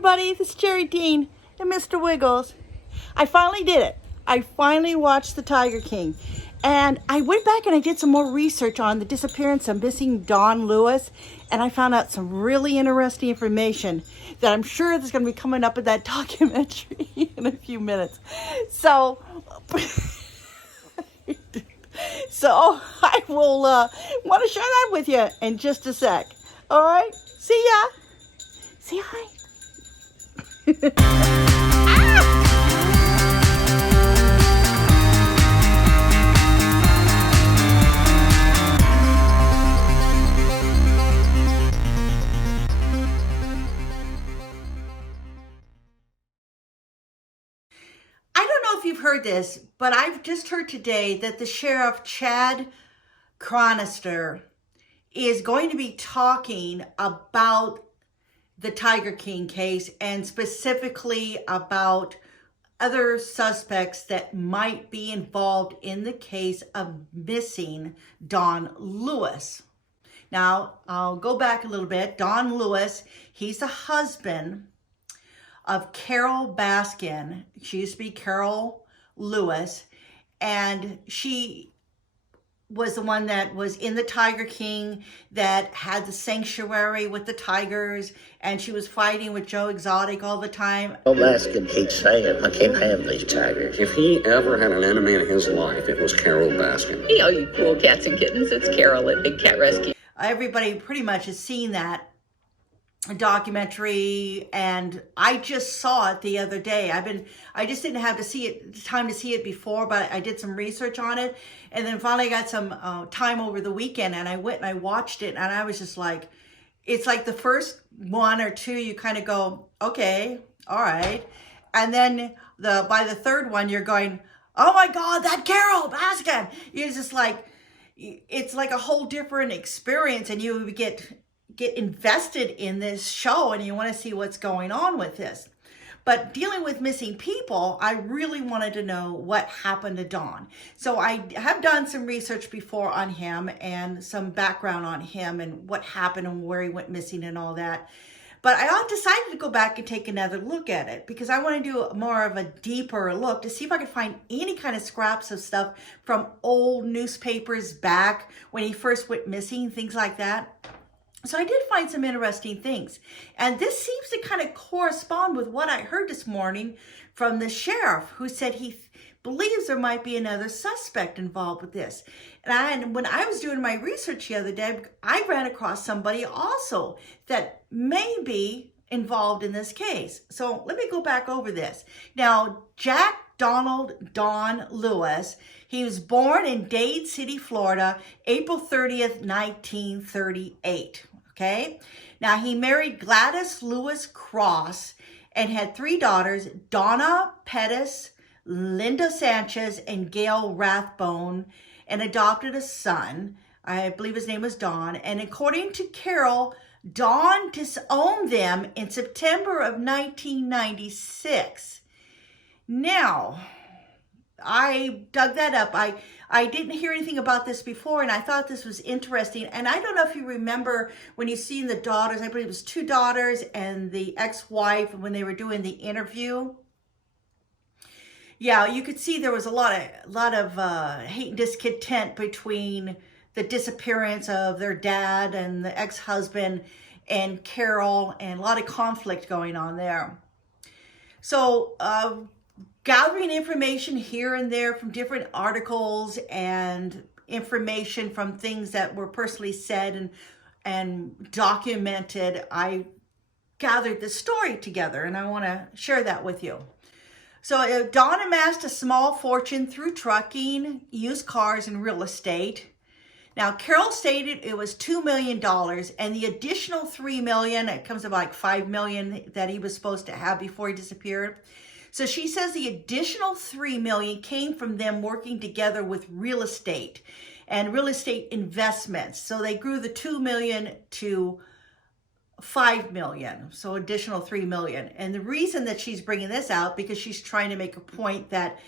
everybody, this is Jerry Dean and Mr. Wiggles. I finally did it. I finally watched The Tiger King. And I went back and I did some more research on the disappearance of missing Don Lewis. And I found out some really interesting information that I'm sure is going to be coming up in that documentary in a few minutes. So I will want to share that with you in just a sec. All right? See ya. Say hi. I don't know if you've heard this, but I've just heard today that the sheriff, Chad Chronister, is going to be talking about the Tiger King case and specifically about other suspects that might be involved in the case of missing Don Lewis. Now, I'll go back a little bit. Don Lewis, he's the husband of Carol Baskin. She used to be Carol Lewis, and she was the one that was in the Tiger King that had the sanctuary with the tigers, and she was fighting with Joe Exotic all the time. Baskin keeps saying, I can't have these tigers. If he ever had an enemy in his life, it was Carol Baskin. Hey, all you cool cats and kittens, it's Carol at Big Cat Rescue. Everybody pretty much has seen that documentary, and I just saw it the other day. I just didn't have time to see it before, but I did some research on it, and then finally got some time over the weekend, and I went and I watched it, and I was just like, it's like the first one or two you kind of go, okay, all right, and then by the third one you're going, oh my God, that Carol Baskin. You're just like, it's like a whole different experience, and you get invested in this show and you want to see what's going on with this. But dealing with missing people, I really wanted to know what happened to Don. So I have done some research before on him and some background on him and what happened and where he went missing and all that. But I decided to go back and take another look at it because I want to do more of a deeper look to see if I could find any kind of scraps of stuff from old newspapers back when he first went missing, things like that. So I did find some interesting things. And this seems to kind of correspond with what I heard this morning from the sheriff, who said he believes there might be another suspect involved with this. And when I was doing my research the other day, I ran across somebody also that may be involved in this case. So let me go back over this. Now, Jack Donald Don Lewis, he was born in Dade City, Florida, April 30th, 1938. Okay. Now he married Gladys Lewis Cross and had three daughters, Donna Pettis, Linda Sanchez, and Gail Rathbone, and adopted a son. I believe his name was Don. And according to Carol, Don disowned them in September of 1996. Now, I dug that up. I didn't hear anything about this before, and I thought this was interesting. And I don't know if you remember when you seen the daughters, I believe it was two daughters and the ex-wife when they were doing the interview. Yeah, you could see there was a lot of hate and discontent between the disappearance of their dad and the ex-husband and Carol, and a lot of conflict going on there. So, gathering information here and there from different articles and information from things that were personally said and documented, I gathered this story together, and I want to share that with you. So Don amassed a small fortune through trucking, used cars, and real estate. Now, Carol stated it was $2 million, and the additional $3 million, it comes to like $5 million that he was supposed to have before he disappeared. So she says the additional $3 million came from them working together with real estate and real estate investments. So they grew the $2 million to $5 million, so additional $3 million. And the reason that she's bringing this out, because she's trying to make a point that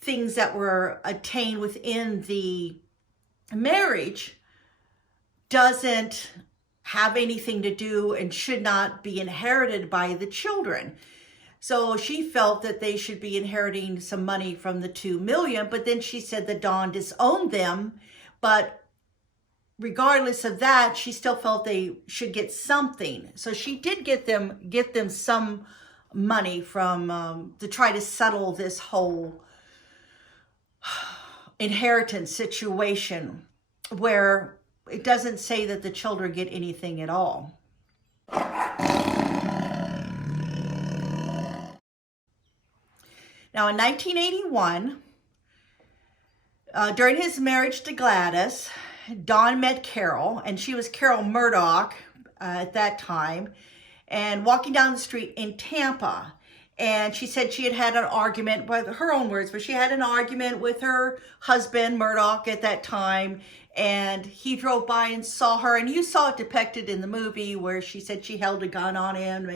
things that were attained within the marriage doesn't have anything to do and should not be inherited by the children. So she felt that they should be inheriting some money from the $2 million, but then she said that Don disowned them. But regardless of that, she still felt they should get something. So she did get them some money from to try to settle this whole inheritance situation, where it doesn't say that the children get anything at all. Now, in 1981, during his marriage to Gladys, Don met Carol, and she was Carol Murdoch at that time, and walking down the street in Tampa. And she said she had had an argument, by her own words, but she had an argument with her husband, Murdoch, at that time. And he drove by and saw her. And you saw it depicted in the movie where she said she held a gun on him.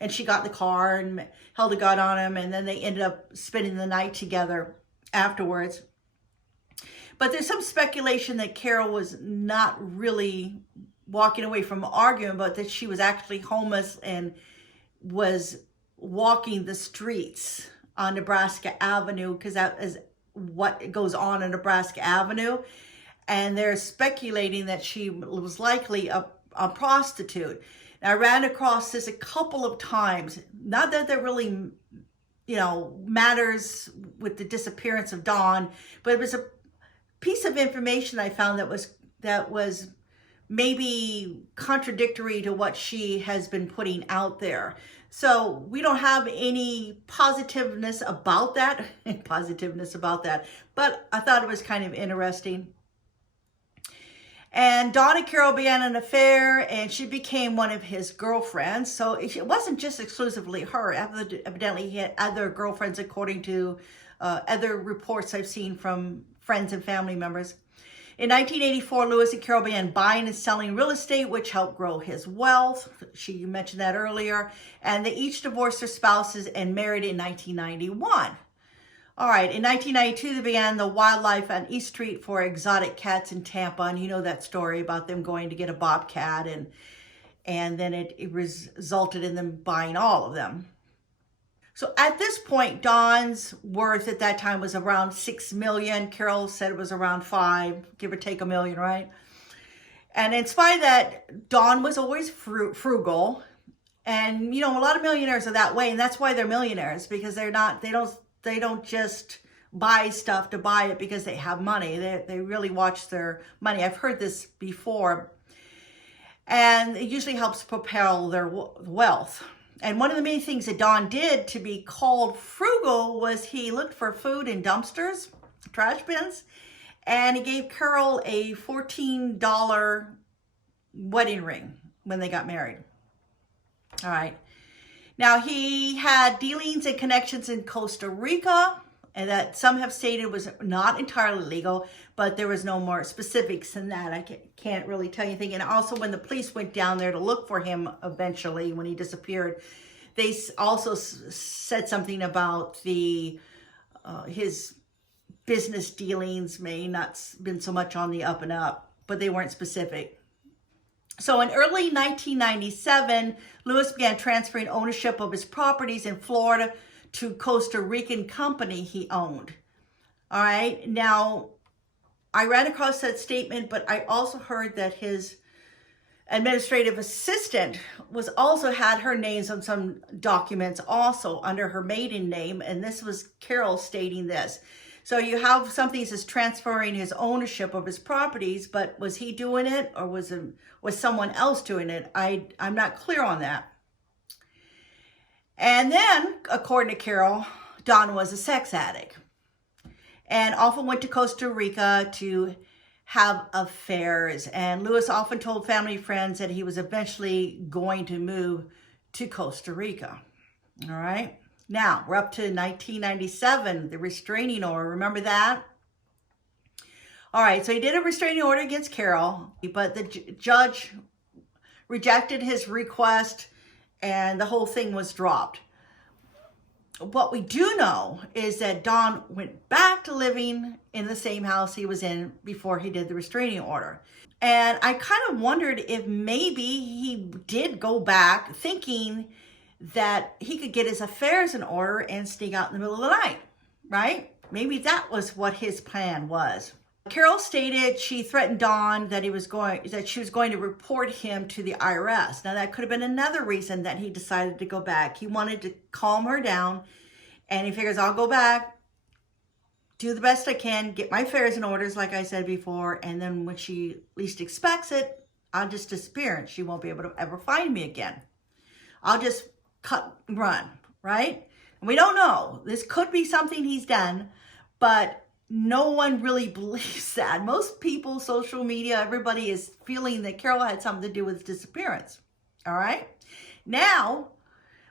And she got in the car and held a gun on him. And then they ended up spending the night together afterwards. But there's some speculation that Carol was not really walking away from arguing, but that she was actually homeless and was walking the streets on Nebraska Avenue, because that is what goes on Nebraska Avenue. And they're speculating that she was likely a prostitute. And I ran across this a couple of times. Not that that really, matters with the disappearance of Dawn, but it was a piece of information I found that was maybe contradictory to what she has been putting out there. So we don't have any positiveness about that, but I thought it was kind of interesting. And Don and Carol began an affair, and she became one of his girlfriends. So it wasn't just exclusively her. Evidently, he had other girlfriends, according to other reports I've seen from friends and family members. In 1984, Lewis and Carol began buying and selling real estate, which helped grow his wealth. She mentioned that earlier. And they each divorced their spouses and married in 1991. All right, in 1992, they began the wildlife on East Street for exotic cats in Tampa. And you know that story about them going to get a bobcat, and then it resulted in them buying all of them. So at this point, Don's worth at that time was around $6 million. Carol said it was around $5 million, give or take $1 million, right? And in spite of that, Don was always frugal. And, a lot of millionaires are that way. And that's why they're millionaires, because they don't just buy stuff to buy it because they have money. They really watch their money. I've heard this before. And it usually helps propel their wealth. And one of the main things that Don did to be called frugal was he looked for food in dumpsters, trash bins, and he gave Carol a $14 wedding ring when they got married. All right. Now, he had dealings and connections in Costa Rica, and that some have stated was not entirely legal, but there was no more specifics than that. I can't really tell you anything. And also, when the police went down there to look for him eventually, when he disappeared, they also said something about his business dealings may not been so much on the up and up, but they weren't specific. So in early 1997, Lewis began transferring ownership of his properties in Florida to Costa Rican company he owned. All right. Now, I ran across that statement, but I also heard that his administrative assistant also had her names on some documents also under her maiden name. And this was Carol stating this. So you have something that says transferring his ownership of his properties, but was he doing it, or was someone else doing it? I'm not clear on that. And then, according to Carol, Don was a sex addict and often went to Costa Rica to have affairs. And Lewis often told family and friends that he was eventually going to move to Costa Rica. All right. Now, we're up to 1997, the restraining order. Remember that? All right, so he did a restraining order against Carol, but the judge rejected his request, and the whole thing was dropped. what we do know is that Don went back to living in the same house he was in before he did the restraining order. And I kind of wondered if maybe he did go back thinking that he could get his affairs in order and sneak out in the middle of the night, right? Maybe that was what his plan was. Carol stated she threatened Don that she was going to report him to the IRS. Now that could have been another reason that he decided to go back. He wanted to calm her down, and he figures, I'll go back, do the best I can, get my affairs in orders, like I said before, and then when she least expects it, I'll just disappear and she won't be able to ever find me again. I'll just cut and run, right? And we don't know. This could be something he's done, but no one really believes that. Most people, social media, everybody is feeling that Carol had something to do with his disappearance. All right. Now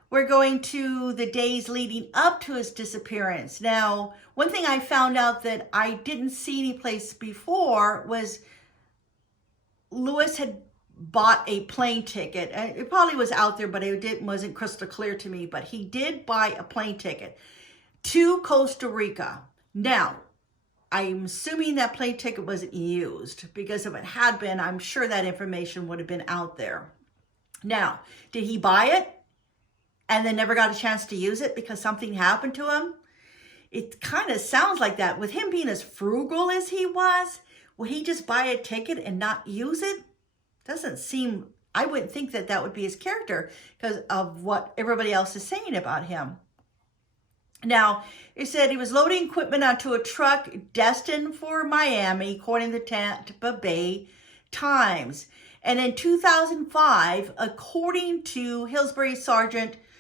we're going to the days leading up to his disappearance. Now, one thing I found out that I didn't see any place before was Lewis had bought a plane ticket. It probably was out there, but wasn't crystal clear to me. But he did buy a plane ticket to Costa Rica. Now, I'm assuming that plane ticket wasn't used, because if it had been, I'm sure that information would have been out there. Now, did he buy it and then never got a chance to use it because something happened to him? It kind of sounds like that. With him being as frugal as he was, would he just buy a ticket and not use it? Doesn't seem, I wouldn't think that that would be his character because of what everybody else is saying about him. Now, it said he was loading equipment onto a truck destined for Miami, according to the Tampa Bay Times. And in 2005, according to Hillsbury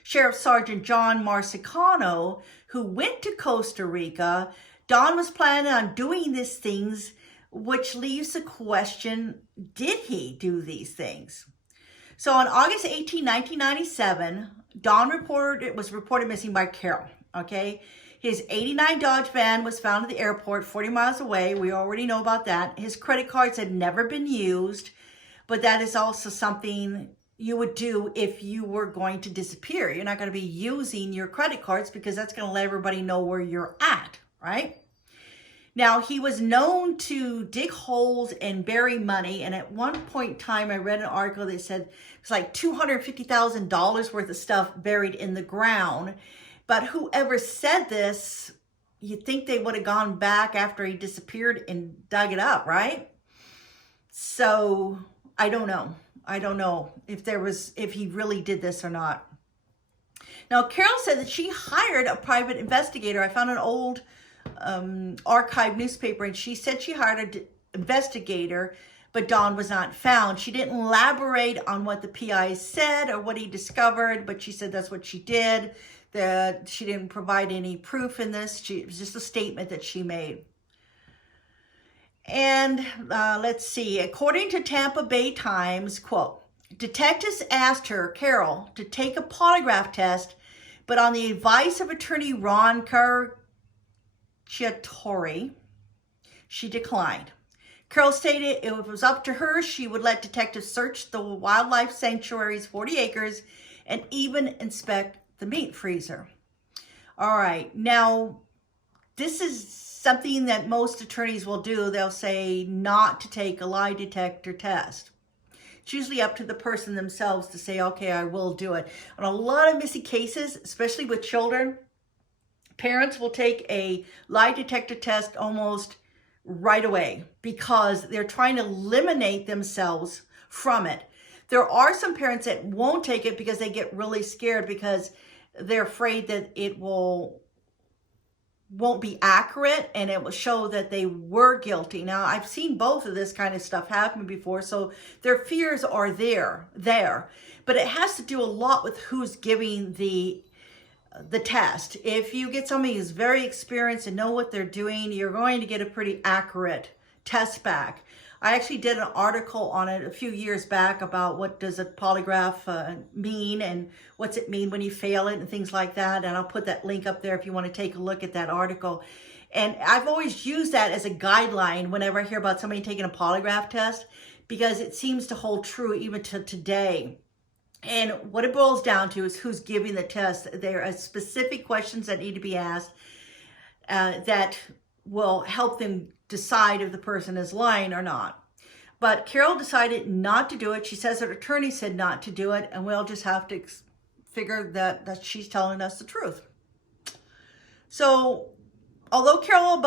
Sheriff Sergeant John Marsicano, who went to Costa Rica, Don was planning on doing these things, which leaves the question, did he do these things? So on August 18, 1997, Don was reported missing by Carol. Okay, his 89 Dodge van was found at the airport 40 miles away. We already know about that. His credit cards had never been used, but that is also something you would do if you were going to disappear. You're not going to be using your credit cards because that's going to let everybody know where you're at, right? Now, he was known to dig holes and bury money. And at one point in time, I read an article that said it's like $250,000 worth of stuff buried in the ground. But whoever said this, you'd think they would have gone back after he disappeared and dug it up, right? So I don't know. I don't know if he really did this or not. Now, Carol said that she hired a private investigator. I found an old archive newspaper, and she said she hired an investigator, but Don was not found. She didn't elaborate on what the PI said or what he discovered, but she said that's what she did. That she didn't provide any proof in this. It was just a statement that she made. And let's see. According to Tampa Bay Times, quote, detectives asked her, Carol, to take a polygraph test, but on the advice of attorney Ron Cacciatore, she declined. Carol stated if it was up to her, she would let detectives search the wildlife sanctuary's 40 acres and even inspect the meat freezer. All right. Now, this is something that most attorneys will do. They'll say not to take a lie detector test. It's usually up to the person themselves to say, okay, I will do it. On a lot of missing cases, especially with children, parents will take a lie detector test almost right away because they're trying to eliminate themselves from it. There are some parents that won't take it because they get really scared because they're afraid that it won't be accurate and it will show that they were guilty. Now, I've seen both of this kind of stuff happen before, so their fears are there. But it has to do a lot with who's giving the test. If you get somebody who's very experienced and know what they're doing, you're going to get a pretty accurate test back. I actually did an article on it a few years back about what does a polygraph mean and what's it mean when you fail it and things like that. And I'll put that link up there if you want to take a look at that article. And I've always used that as a guideline whenever I hear about somebody taking a polygraph test because it seems to hold true even to today. And what it boils down to is who's giving the test. There are specific questions that need to be asked that will help them decide if the person is lying or not. But Carol decided not to do it. She says her attorney said not to do it, and we'll just have to figure that she's telling us the truth. So, although Carol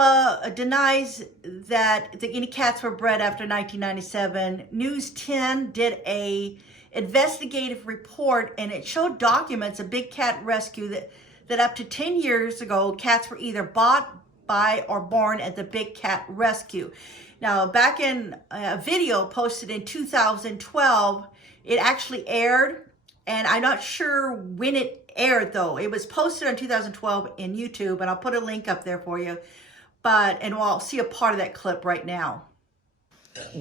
denies that the guinea cats were bred after 1997, News 10 did a investigative report, and it showed documents of big cat rescue that up to 10 years ago, cats were either bought by or born at the Big Cat Rescue. Now, back in a video posted in 2012, it actually aired, and I'm not sure when it aired though. It was posted in 2012 in YouTube, and I'll put a link up there for you. And we'll see a part of that clip right now.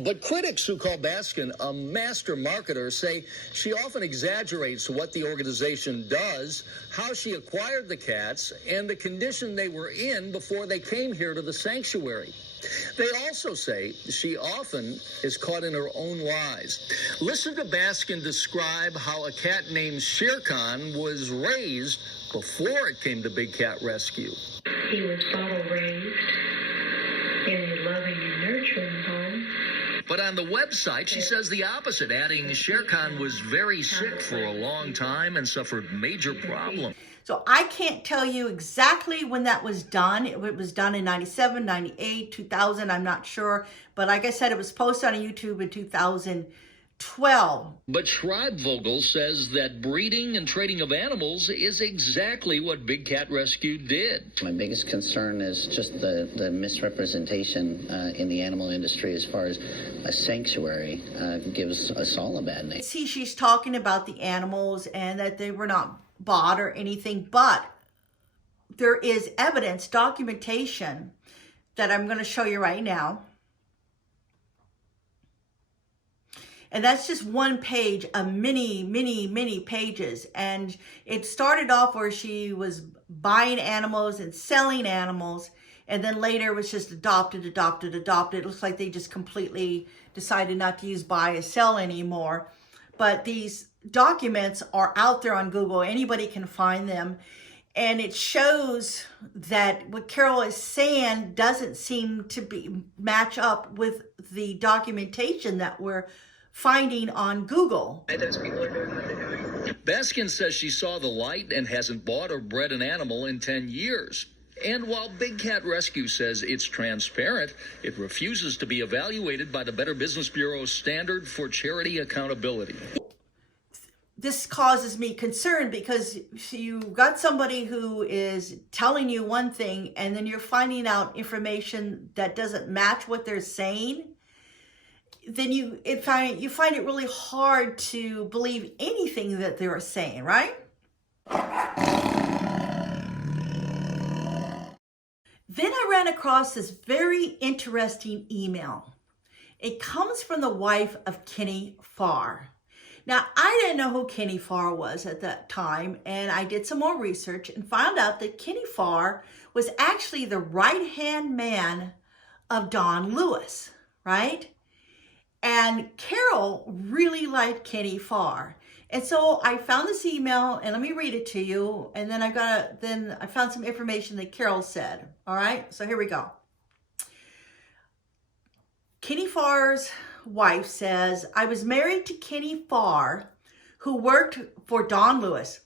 But critics who call Baskin a master marketer say she often exaggerates what the organization does, how she acquired the cats, and the condition they were in before they came here to the sanctuary. They also say she often is caught in her own lies. Listen to Baskin describe how a cat named Shere Khan was raised before it came to Big Cat Rescue. He was bottle raised in a loving and nurturing home. But on the website, she says the opposite, adding Shere Khan was very sick for a long time and suffered major problems. So I can't tell you exactly when that was done. It was done in 97, 98, 2000, I'm not sure. But like I said, it was posted on YouTube in 2012. But Schreibvogel says that breeding and trading of animals is exactly what Big Cat Rescue did. My biggest concern is just the misrepresentation in the animal industry as far as a sanctuary gives us all a bad name. See, she's talking about the animals and that they were not bought or anything, but there is evidence, documentation that I'm going to show you right now. And that's just one page of many pages. And it started off where she was buying animals and selling animals. And then later it was just adopted. It looks like they just completely decided not to use buy or sell anymore. But these documents are out there on Google. Anybody can find them. And it shows that what Carol is saying doesn't seem to match up with the documentation that we're finding on Google. Those people are doing what they're doing. Baskin says she saw the light and hasn't bought or bred an animal in 10 years. And while Big Cat Rescue says it's transparent, it refuses to be evaluated by the Better Business Bureau's standard for charity accountability. This causes me concern because you got somebody who is telling you one thing and then you're finding out information that doesn't match what they're saying. Then you find it really hard to believe anything that they're saying, right? Then I ran across this very interesting email. It comes from the wife of Kenny Farr. Now, I didn't know who Kenny Farr was at that time, and I did some more research and found out that Kenny Farr was actually the right-hand man of Don Lewis, right? And Carol really liked Kenny Farr. And so I found this email, and let me read it to you. And then I found some information that Carol said. All right, so here we go. Kenny Farr's wife says, I was married to Kenny Farr, who worked for Don Lewis.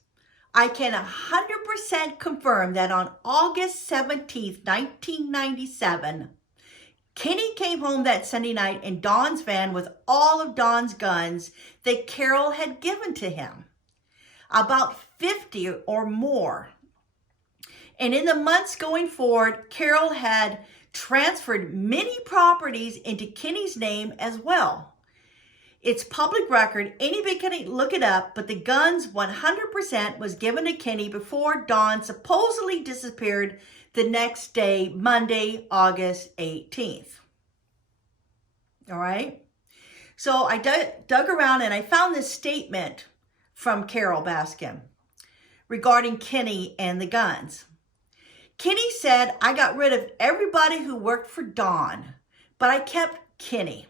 I can 100% confirm that on August 17th, 1997, Kenny came home that Sunday night in Don's van with all of Don's guns that Carol had given to him, about 50 or more. And in the months going forward, Carol had transferred many properties into Kenny's name as well. It's public record, anybody can look it up, but the guns 100% was given to Kenny before Don supposedly disappeared the next day, Monday, August 18th. All right. So I dug around and I found this statement from Carol Baskin regarding Kenny and the guns. Kenny said, I got rid of everybody who worked for Don, but I kept Kenny.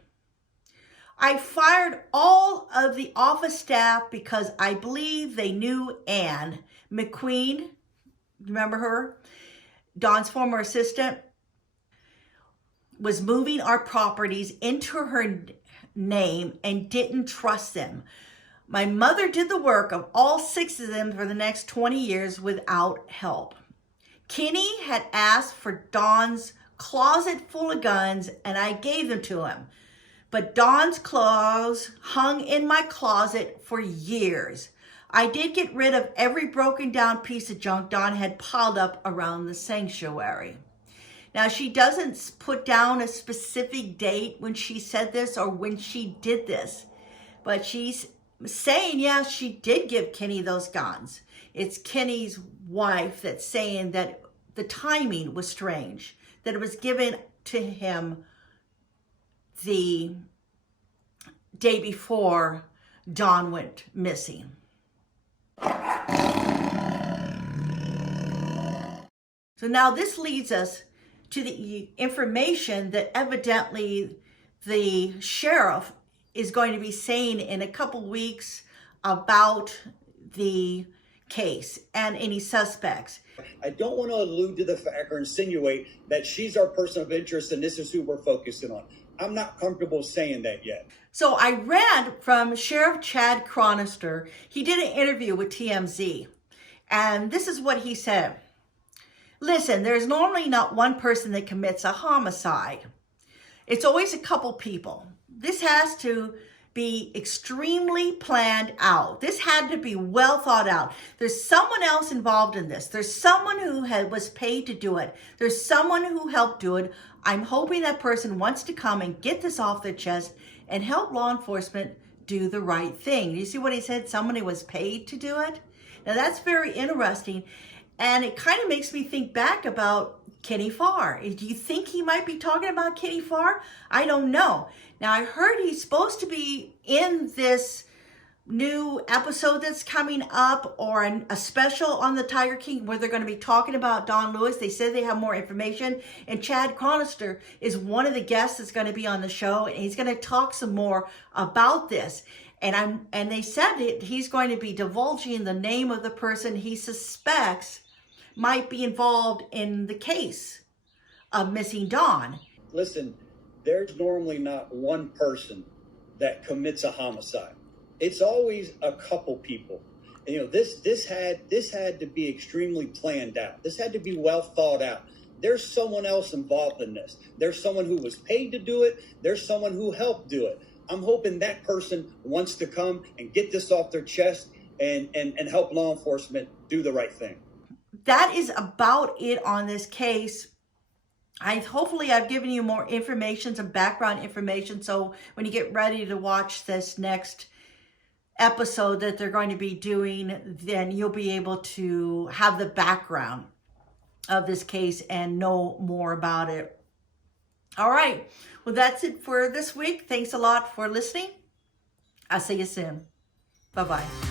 I fired all of the office staff because I believe they knew Anne McQueen, remember her? Dawn's former assistant, was moving our properties into her name and didn't trust them. My mother did the work of all 6 of them for the next 20 years without help. Kenny had asked for Dawn's closet full of guns, and I gave them to him. But Dawn's clothes hung in my closet for years. I did get rid of every broken down piece of junk Dawn had piled up around the sanctuary. Now, she doesn't put down a specific date when she said this or when she did this, but she's saying, yeah, she did give Kenny those guns. It's Kenny's wife that's saying that the timing was strange, that it was given to him the day before Dawn went missing. So now this leads us to the information that evidently the sheriff is going to be saying in a couple weeks about the case and any suspects. I don't want to allude to the fact or insinuate that she's our person of interest and this is who we're focusing on. I'm not comfortable saying that yet. So I read from Sheriff Chad Chronister. He did an interview with TMZ, and this is what he said. Listen, there's normally not one person that commits a homicide. It's always a couple people. This has to be extremely planned out. This had to be well thought out. There's someone else involved in this. There's someone who was paid to do it. There's someone who helped do it. I'm hoping that person wants to come and get this off their chest and help law enforcement do the right thing. You see what he said? Somebody was paid to do it. Now that's very interesting. And it kind of makes me think back about Kenny Farr. Do you think he might be talking about Kenny Farr? I don't know. Now, I heard he's supposed to be in this new episode that's coming up, or a special on the Tiger King where they're going to be talking about Don Lewis. They said they have more information. And Chad Chronister is one of the guests that's going to be on the show, and he's going to talk some more about this. And they said that he's going to be divulging the name of the person he suspects might be involved in the case of missing Dawn. Listen, there's normally not one person that commits a homicide. It's always a couple people. And, you know, this had to be extremely planned out. This had to be well thought out. There's someone else involved in this. There's someone who was paid to do it. There's someone who helped do it. I'm hoping that person wants to come and get this off their chest and help law enforcement do the right thing. That is about it on this case. Hopefully I've given you more information, some background information, so when you get ready to watch this next episode that they're going to be doing, then you'll be able to have the background of this case and know more about it. All right. Well, that's it for this week. Thanks a lot for listening. I'll see you soon. Bye-bye.